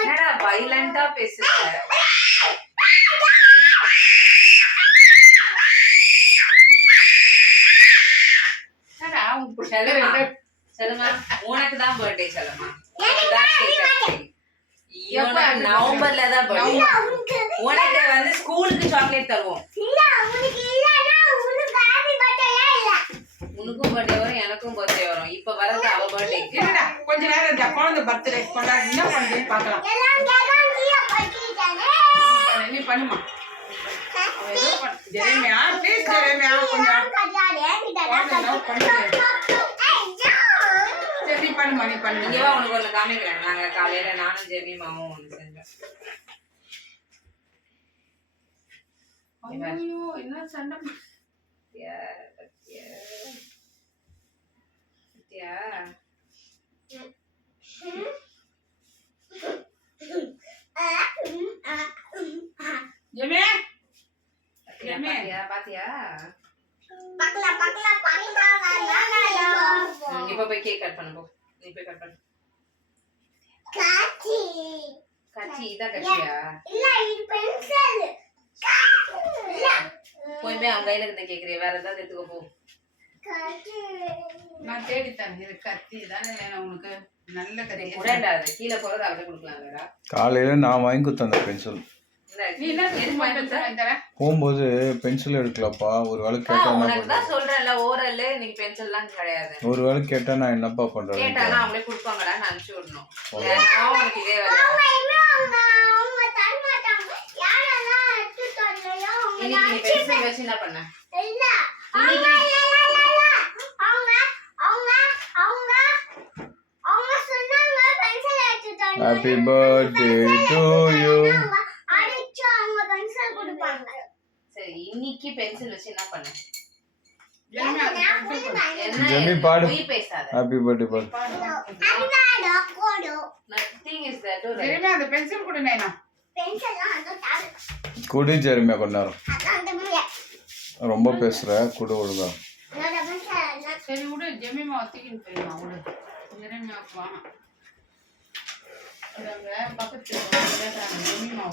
என்னடா வைலண்டா பேசுற? செல்லமா உனக்கு தான் பர்த்டே செல்லமா. நவம்பர்ல தான் பர்த்டே. உனக்கு வந்து ஸ்கூலுக்கு சாக்லேட் தருவோம். உனக்கும் பர்த்டே வரும் எனக்கும் பர்த்டே வரும். இப்ப வரது அவ பர்த்டே. என்னடா கொஞ்ச நேரம் இந்த குழந்தை பர்த்டே கொண்டாடி என்ன பண்ணுது பார்க்கலாம். நீ பண்ணுமா ஜெரேமியா ப்ளீஸ் ஜெரேமியா கொஞ்சம் சரி பண்ணுமா நீ பண்ணு. இங்க வா உனக்கு ஒண்ணு காமிக்கிறேன். நாங்க காலையில நானும் ஜெமிமாவும் ஒண்ணு செஞ்சோம். ஐயோ என்ன சண்டை பாத்தியா? இப்ப போய் கேக் கட் பண்ணு போ. நீ போய் கட் பண்ணு. கட்சி இதா கட்சியா? இல்ல இது பென்சில். போய் அவங்க கையில இருந்த கேக்குறியா? வேற ஏதாவது எடுத்துக்கோ போ. நான் தேடி தரேன். இது கத்தி தானே வேணும் உனக்கு. நல்ல கத்தி குடண்டா. அது கீழ போறது அவளே கொடுக்கலாம்லடா. காலையில நான் வாங்கி கொடுத்தேன் அந்த பென்சில். நீ என்ன பென்சில் போகும்போது பென்சில் எடுக்கலப்பா. ஒரு வேளை கேட்டா உனக்கு தான் சொல்றேன்ல ஓரல் நீ பென்சில்லாம் கிடையாது. ஒரு வேளை கேட்டா நான் என்னப்பா பண்றது? கேட்டானா அவங்களே கொடுப்பாங்கடா. நான் அனுப்பிச்சு விடணும். நான் உனக்கு இதே வேலை. இன்னைக்கு நீ பென்சில் வச்சு என்ன பண்ண? Happy birthday to you. சரி இன்னைக்கு பென்சில் வச்சு என்ன பண்ண? ஜெமி பாடு. போய் பேசாத. Happy birthday பாடு. Nothing is that. ஜெரேமியா அந்த பென்சில் கொடு நைனா. குடி ஜெரேமியா கொண்டாரு. ரொம்ப பேசுற குடு ஒழுங்கா. சரி விடு ஜெமிமா ஒத்திக்கின்னு போயிடுமா விடு. ஜெரேமியா வாங்க. அங்க பக்கத்துல ஜெமிமா